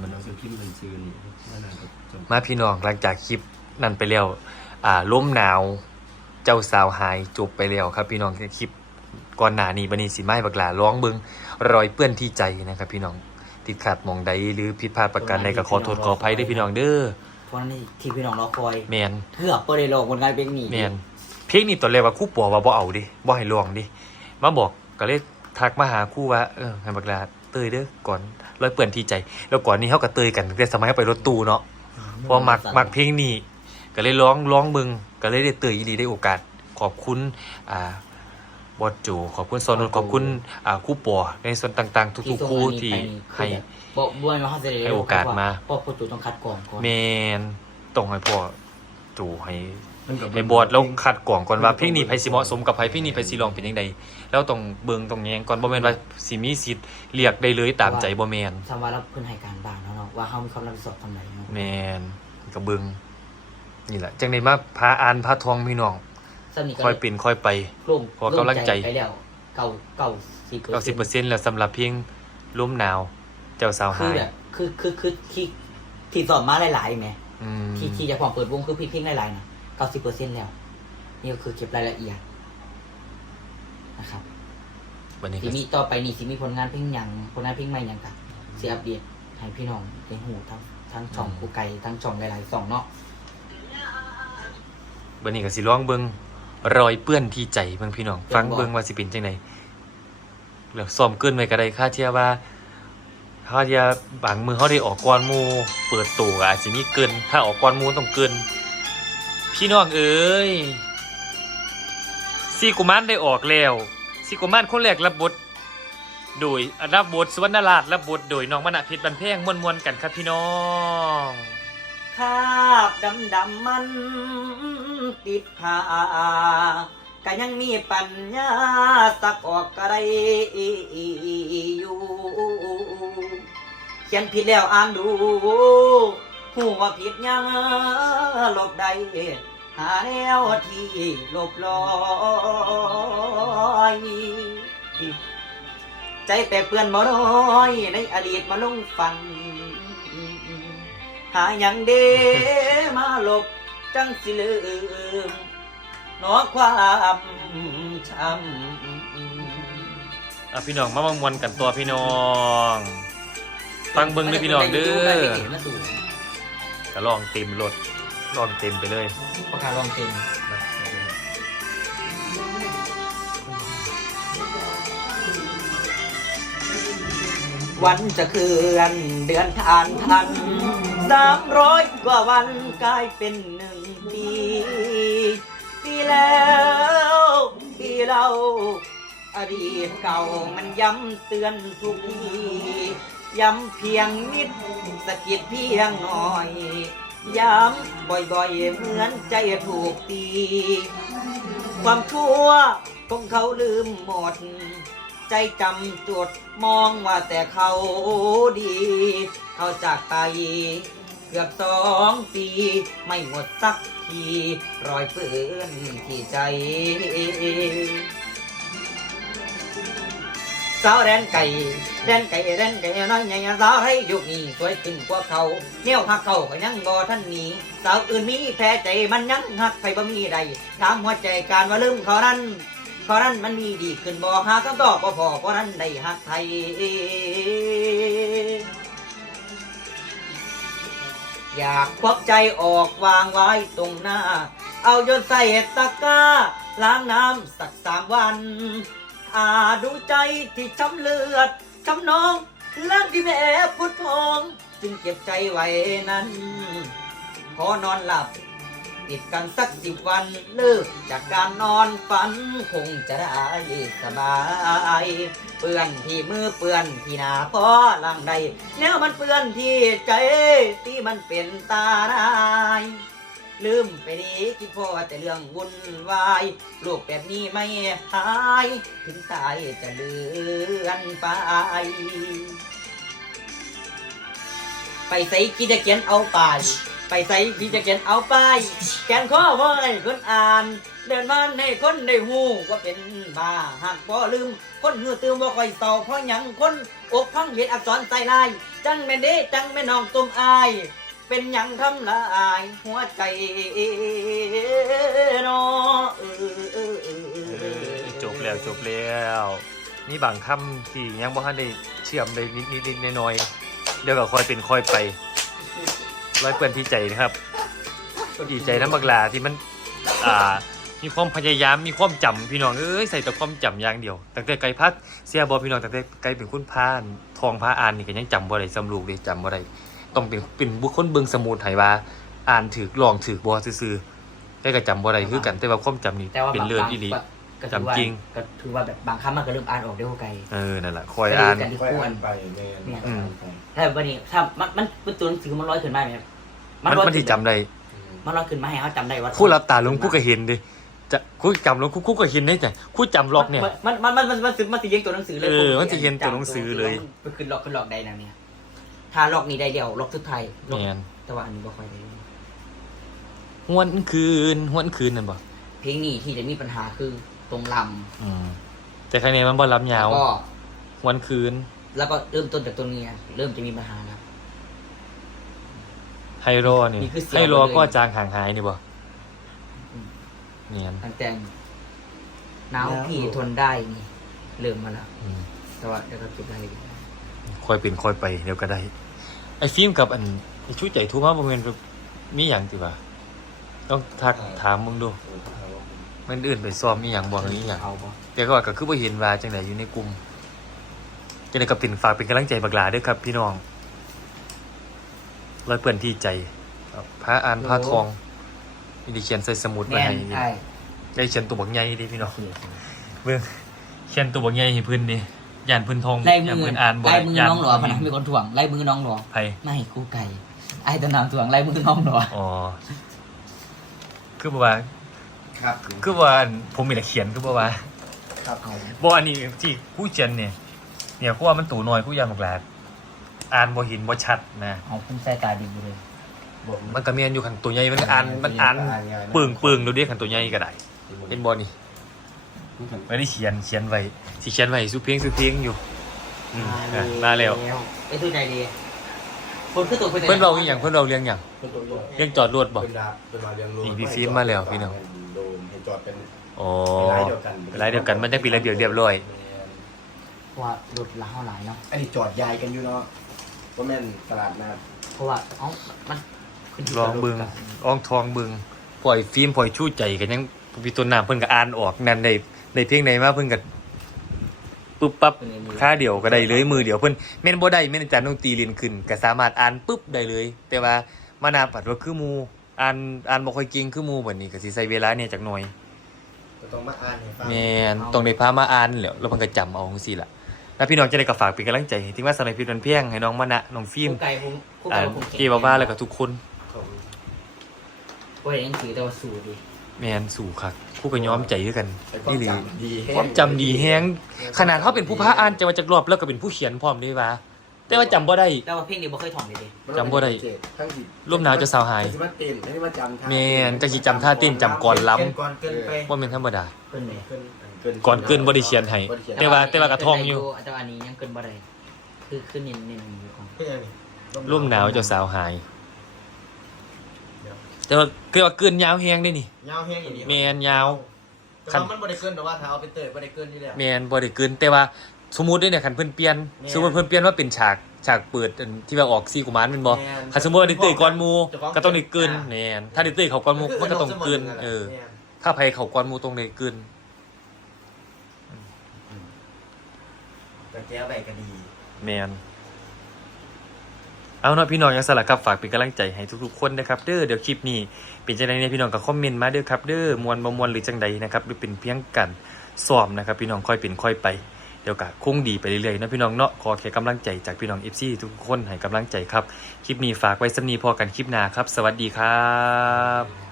มันเราจะพิมพ์เป็นชื่อนี่ว่านานก็จบมาพี่น้องหลังจากคลิปนั่นไปแล้วอ่าล้มหนาวเจ้าสาวหายจบไปแล้วครับ พี่น้องคลิปก่อนหน้านี้บันนี้สิไม้บักหลาร้องเบิงรอยเปื้อนที่ใจนะครับ พี่น้องติดขัดหมองใดหรือผิดพลาดประการใดก็ขอโทษขออภัยด้วยพี่น้องเด้อเพราะนั่นที่พี่น้องรอคอยแมนเกือบบ่ได้ลองผลงานเพลงนี้แมนเพลงนี้ตอนแรกว่าครู่ปัวว่าบ่เอาดิบ่ให้ลองดิมาบอกก็เลยทักมาหาครู่ว่าเออให้บักหลาเตยเด้อก่อน รอยเปื้อนที่ใจ แล้วก่อนนี้เฮาก็เตยกันตั้งแต่สมัยเราไปรถตู้เนาะเพราะมักมักเพลงนี้ก็เลยร้องร้องเบึงก็เลยได้เตยอีดีได้โอกาส ขอบคุณอ่าบอสโจขอบคุณซอนนท์ขอบคุณอ่าครู่ปอในส่วนต่างๆ ทุกๆครู่ที่ให้บ่บ่ให้มาเฮาสิได้ให้โอกาสมาเพราะผู้ตู่ต้องคัดกรองก่อนแมนต้องให้พ่อโจให้ มันก็ให้บอสแล้วคัดกล่องก่อนว่าเพลงนี้ไผสิเหมาะสมกับไผเพลงนี้ไผสิร้องเป็นจังไดแล้วต้องเบิ่งต้องแยงก่อนบ่แม่นว่าสิมีสิทธิ์เรียกได้เลยตามใจบ่แม่นทำว่าเราเพิ่นให้การบ้านเนาะเนาะว่าเฮามีความรับผิดชอบทำาใดเนาะแม่นก็เบิ่งนี่แหละจังไดมาพาอ่านพาทองพี่น้องสำนี้ก็ค่อยเป็นค่อยไปโล่งขอกำลังใจไปแล้วเก่าเก่าสิบเก้าสิบเปอร์เซ็นต์แล้วสำหรับเพียงลมหนาว เจ้าสาวคืหาอยแบบคือคือคือที่ที่สอบมาหลายๆแหมอืมที่ที่จะพร้อมเปิดวงคือเพลงหลายๆนะ 90%แล้ว นี่ก็คือเก็บรายละเอียดนะครับวันนี้สิก็มีต่อไปนี่สิมีผลงานเพลงหยังผลงานเพลงใหม่หยังกับสิอัปเดตให้พี่น้องได้หูทั้งทั้งช่องกูไก่ทั้งช่องหลายๆสองเนาะวันนี้ก็สิร้องเบิ่งรอยเปื้อนที่ใจเบิ่งพี่น้อง ฟังเบิ่งว่าสิเป็นจังไดแล้วซ้อมเกินไว้ก็ได้ค่าเทียว่าถ้าเทียบางมือเขาได้ออกก่อนหมู่เปิดตัวก็อาจสิมีเกิน ถ้าออกก่อนหมู่ต้องเกิน พี่น้องเอ้ยซีกุมารได้ออกแล้วซีกุมารคนแรกรับบทโดยรับบทสุวรรณราชรับบทโดยน้องมณพชรบันแพงมวนๆกันครับพี่น้องคาบดำดำมันติดผาก็ยังมีปัญญาสักออกกระไรอยู่เขียนผิดแล้วอ่านดูหูว่าผิดยังหลบได้ หาแนวที่หลบลอยใจแปรเปื้อนบ่น้อย ในอดีตมาลงฟันหาอย่างเดมาหลบจังสิลืมหนอความช้อะพี่น้องมามามวนกันตัวพี่น้องำฟังเบิ่งเด้อพี่น้องเด้อมาสู่ก็ลองเต็มรถ ลองเต็มไปเลยประกาศลองเต็มวันจะเคลื่อนเดือนทานทันสามร้อยกว่าวันกลายเป็นหนึ่งปีปีแล้วปีเราอดีตเก่ามันย้ำเตือนทุกทีย้ำเพียงนิดสะกิดเพียงหน่อย ย้ำบ่อยๆ เหมือนใจถูกตี ความชั่วของเขาลืมหมด ใจจำจดมองว่าแต่เขาดี เขาจากไป เกือบสองปี ไม่หมดสักที รอยเปื้อนที่ใจ สาวแดนไก่แดนไก่แดนไก่น้อยใหญ่สาวให้ยุคนี้สวยขึ้นกว่าเขาเนี้ยวหักเขาก็ยังบ่ท่านนี้สาวอื่นมีแพ้ใจมันยังหักใครบ่มีใดถามหัวใจการว่าลืมเขานั้นเขานั้นมันมีดีขึ้นบ่หาคำตอบบ่พอเพราะนั้นได้หักไทยอยากควักใจออกวางไว้ตรงหน้า เอายนใส่ตะกร้าล้างน้ำสักสามวัน อาดูใจที่ช้ำเลือดช้ำน้องล้างที่แม่พุดพองจึงเก็บใจไว้นั้น ขอนอนหลับ ติดกันสักสิบวันเลิกจากการนอนฝันคงจะได้สบายเปื้อนที่มือเปื้อนที่หน้าพอลังใดแนวมันเปื้อนที่ใจที่มันเป็นตาลาย ลืมไปดีคิดพอแต่เรื่องวุ่นวายโลกแบบนี้ไม่หาย ถึงตายจะเลือนไป ไปใส่กินจะเขียนเอาไป ไปใส่พี่จะเขียนเอาไป แกนข้อไว้คนอ่าน เดินมาให้คนได้หูว่าเป็นบ้าหักบ่ลืม คนหือตืมว่าคอยเศร้าเพราะหยังคนอกพังเห็นอักษรใส่ลาย จังแม่นเด้จังแม่น้องตุ่มอาย เป็นยังทำละอายหัวใจเนาะเอจบแล้วจบแล้วมีบางคำที่ยังบ่ทันได้เชื่อมได้นิดนิดนิดน้อยๆเดี๋ยวก็ค่อยเป็นค่อยไป ร้อยเปื่อนที่ใจนะครับดีใจน้ำบักลาที่มัน อ่า มีความพยายามมีความจำพี่น้องเอ้ยใส่แต่ความจำอย่างเดียวตั้งแต่ไกลพัดเสียบอพี่น้องตั้งแต่ไกลเป็นคุณพานทองพาอานนี่ก็ยังจำบ่ได้สำลูกเลยจำบ่ได้ ต้องเป็นเป็นบุคคลเบิ่งสมุดไหว่า อ่านถือลองถือบ่ซื่อๆแต่ก็จำบ่ได้คือกันแต่ว่าความจำนี่แต่ว่าเป็นเลือดอีหลีก็ถือว่าจำจริง ก็ถือว่าแบบบางคำมันก็เริ่มอ่านออกได้หัวไกล เออนั่นแหละคอยอ่านกันค่อยอ่านไปแม่นเนี่ยอืม ถ้าวันนี้ถ้ามันมันเป็นตัวหนังสือมันร้อยขึ้นมาไหมครับมันร้อยมันที่จำได้มันร้อยขึ้นมาให้เขาจำได้ว่าคู่รับตาลงคู่ก็เห็นดิจะคู่จำลงคู่คู่ก็เห็นได้แต่คู่จำล็อกเนี่ย มันมันมันมันมันมันมันสิเรียงตัวหนังสือเลยเออผมมันสิเรียงตัวหนังสือเลย มันขึ้นล็อกขึ้นล็อกใดนะเนี่ย ถ้าล็อกนี้ได้เดียวล็อกสุดท้ายล็อกแมนแต่ว่าอันนี้บ่ค่อยได้ หวนคืนหวนคืนนั่นบ่เพลงนี้ที่จะมีปัญหาคือตรงลอืมแต่ครั้งนี้มันบ่รับำยาวแล้วก็หวนคืนแล้วก็เริ่มต้นจากตรงนี้นะเริ่มจะมีปัญหาแล้วไฮโรนี่นี่คือเสียงไฮโรหมดเลยก็จางห่างหายนี่บ่อืม เนียนตั้งแต่หนาวพี่ทนได้นี่เริ่มมาแล้ว อืมแต่ว่าเดี๋ยวก็เก็บได้คอยเป็นคอยไปเดี๋ยวก็ได้ ไอ้ฟิล์มกับอันไอ้ชุดใจทุ่มาบ่แม่นมีหยังติว่าต้องทักถามมึงดูมันอื่นไปซ้อมมีหยังบ่หรืออีหยังเอาบ่แต่ก็ว่าก็คือบ่เห็นว่าจังไดอยู่ในกลุ่มจังไดก็เป็นฝากเป็นกำลังใจบักหลาเด้วยครับ พี่น้องรอยเปื้อนที่ใจครับพระอ่านพระทองมีได้เขียนใส่สมุดไว้แน่นให้ไอ้ได้เขียนตัวบักใหญ่ดิพี่น้องเบิ่งเขียนตัวบักใหญ่ให้เพิ่นดิ ย่านเพิ่นทองไล่มืย่านอเพิ่นอ่านบ่ไล่มือย้าน้องหลอพะนะมีคนถ่วงไล่มือน้องหลอไผไม่คู่ไก่ไอ้ตะนามถ่วงไล่มือน้องหลออ๋อคือบ่ว่า ครับคือว่าอันผมมีแต่เขียนคือบ่ว่าครับเอาบ่อันนี้ที่ผู้เขียนเนี่ยเนี่ยกูว่ามันตู่น้อยกูยานบักหลาอ่านบ่เห็นบ่ชัดนะเอาคุณใส่ตาดีอยู่เลยมันก็เมียนอยู่ขันตัวใหญ่มันอ่านมันอ่านปึ่งปึ่งดูดิขันตัวใหญ่ก็ได้ เป็นบ อนี่ไม่ได้เขียนเขียนไว้สิเขียนไว้สุเพียงสุเพียงอยู่อืมอะมาแล้วไอ้ตัวใจดีคนคือตัวคนเพื่อนเราอีหยังเพื่อนเราเรียงอย่างเรียงจอดรถบ่ เป็นดาบเป็นมาเรียงรถนี่พี่ฟิล์มมาแล้วพี่น้อง โดนให้จอดเป็นอ๋อลายเดียวกันลายเดียวกันมันจะเป็นระเบียบเรียบร้อยเพราะว่าหลุดละเท่าหลายเนาะอันนี้จอดยายกันอยู่เนาะว่าแม่นตลาดนัดเพราะว่าเอ้ามันขึ้นยู่ลองเบึงอ่องทองเบึงปล่อยฟิล์มปล่อยชู้ใจกันยังพี่ต้นน้ำเพิ่นก็อ่านออกนั่นได้ ได้เพียงใดมาเพิ่นก็ปึ๊บปั๊บเป็นไงมือค่าเดียวก็ได้เลยมือเดียวเพิ่นแม่นบ่ได้แม่นอาจารย์ต้องตีเรียนขึ้นก็สามารถอ่านปุ๊บได้เลย แต่ว่ามานาปัดว่าคือหมู่อ่านอ่านบ่ค่อยเก่งคือหมู่บัดนี้ก็สิใช้เวลาเนี่ยจักหน่อยก็ต้องมาอ่านให้ฟังแม่นต้องได้พามาอ่านแหล้วแล้วมันก็จำเอาจังซี่ล่ะแล้วพี่น้องจะได้ก็ฝากเป็นกำลังใจให้ที่ว่าสมัยพี่วันเพียงให้น้องมะนะน้องฟิล์มคู่ไก่ผมคู่อ่าไก่ผมเกบาบ้าแล้วก็ทุกคนของโอ้ยหนังสือแต่ว่าสูดีแม่นสู่คั กคู่ก็ยอมใจคือกันไอ้ความนี่หลีจำดีแห้งความจำดีแฮงขนาดเขาเป็นผู้พาอ่านจะมาจากรอบแล้วก็เป็นผู้เขียนพร้อมด้วยว่าแต่ว่าจำบ่ได้ แต่ว่าเพลงนี้บ่เคยท่องเลยดิจำบ่ได้ทั้งสิร่มหนาวจะสาวหายจะมาเต้นไม่ได้มาจำท่าแม่นจังสิจำท่าเต้นจำก่อนล้ำก่อนเกินไปว่าแม่นธรรมดา เกินเลยเกินเกินก่อนเกินบ่ได้เขียนให้บ่ได้เขียนแต่ว่าแต่ว่ากระท่องอยู่แต่ว่าอันนี้ยังเกินบ่ได้คือคือเน้นเน้นอยู่ก่อนเป็นยังไงร่มหนาวจะสาวหาย แต่ว่าคือว่าเกินยาวแฮงได้นี่ยาวแห้งอย่างนี้แม่นยาว แต่ว่ามันบ่ได้เกินแต่ว่าถ้าเอาไปเตยบ่ได้เกินที่แล้ว แม่นบ่ได้เกินแต่ว่าสมมุติเด้เนี่ยคันเพิ่นเปลี่ยนแม่นสมมุติเพิ่นเปลี่ยนว่าเป็นฉากฉากเปิดอันที่ว่าออกซีกุมารแม่นบ่แม่นคันสมมุติว่าได้เตยก่อนหมู่เจ้าของ ก็ต้องได้เกินอ่าแม่นถ้าได้เตยเขาก่อนหมู่มันก็ต้องเกินเออแม่นถ้าไผเขาก่อนหมู่ต้องได้เกิน แต่แก้วใบก็ดี แมน เอาเนาะพี่น้องยังสลักกับฝากเป็นกำลังใจให้ทุกๆคนนะครับเด้อเดี๋ยวคลิปนี้เป็นจังไดเนี่ยพี่น้องก็คอมเมนต์มาเด้อครับเด้อมวนบ่มวนหรือจังใดนะครับหรือเป็นเพียงกันซ้อมนะครับพี่น้องค่อยเป็นค่อยไปเดี๋ยวก็คงดีไปเรื่อยๆนะพี่น้องเนาะขอแค่กำลังใจจากพี่น้อง FC ทุกคนให้กำลังใจครับคลิปนี้ฝากไว้สำนีพอกันคลิปหน้าครับ สวัสดีครับ